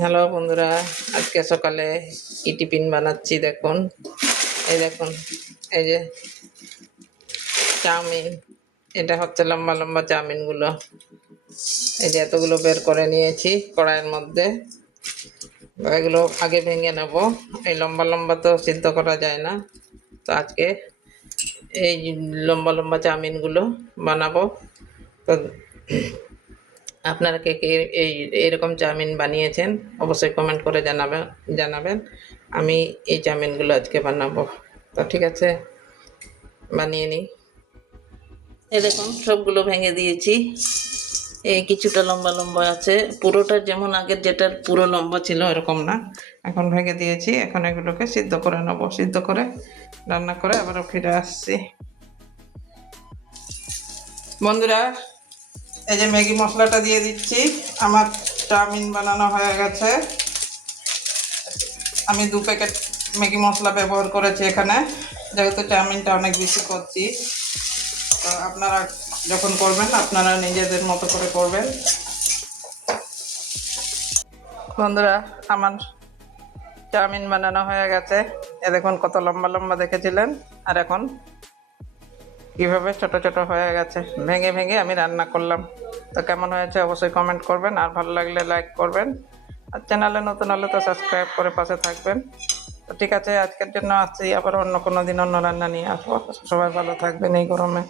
Hello বন্ধুরা, আজকে সকালে কি টিফিন বানাচ্ছি দেখুন। এই দেখুন, এই যে চাউমিন। এটা হচ্ছে লম্বা লম্বা চাউমিনগুলো। এই যে এতগুলো বের করে নিয়েছি কড়াইয়ের মধ্যে। এগুলো আগে ভেঙে নেব। এই লম্বা লম্বা তো সিদ্ধ করা যায় না, তো আজকে এই লম্বা লম্বা চাউমিনগুলো বানাবো। তো আপনারা কে কে এই এরকম চাউমিন বানিয়েছেন অবশ্যই কমেন্ট করে জানাবেন। আমি এই চাউমিনগুলো আজকে বানাবো। তো ঠিক আছে, বানিয়ে নিই। এই দেখুন, সবগুলো ভেঙে দিয়েছি। এই কিছুটা লম্বা লম্বা আছে, পুরোটা যেমন আগের যেটার পুরো লম্বা ছিল এরকম না। এখন ভেঙে দিয়েছি, এখন এগুলোকে সিদ্ধ করে নেবো। সিদ্ধ করে রান্না করে আবারও ফিরে আসছি। বন্ধুরা, এই যে ম্যাগি মশলাটা দিয়ে দিচ্ছি। আমার চাউমিন বানানো হয়ে গেছে। আমি 2 প্যাকেট ম্যাগি মশলা ব্যবহার করেছি এখানে, যেহেতু চাউমিনটা অনেক বেশি করছি। তো আপনারা যখন করবেন আপনারা নিজেদের মতো করে করবেন। বন্ধুরা, আমার চাউমিন বানানো হয়ে গেছে। এ দেখুন কত লম্বা লম্বা দেখেছিলেন, আর এখন কীভাবে ছোট ছোট হয়ে গেছে। ভেঙে ভেঙে আমি রান্না করলাম। তো কেমন হয়েছে অবশ্যই কমেন্ট করবেন, আর ভালো লাগলে লাইক করবেন, আর চ্যানেলে নতুন হলে তো সাবস্ক্রাইব করে পাশে থাকবেন। তো ঠিক আছে, আজকের জন্য আসছি, আবার অন্য কোনো দিন অন্য রান্না নিয়ে আসবো। সবাই ভালো থাকবেন এই গরমে।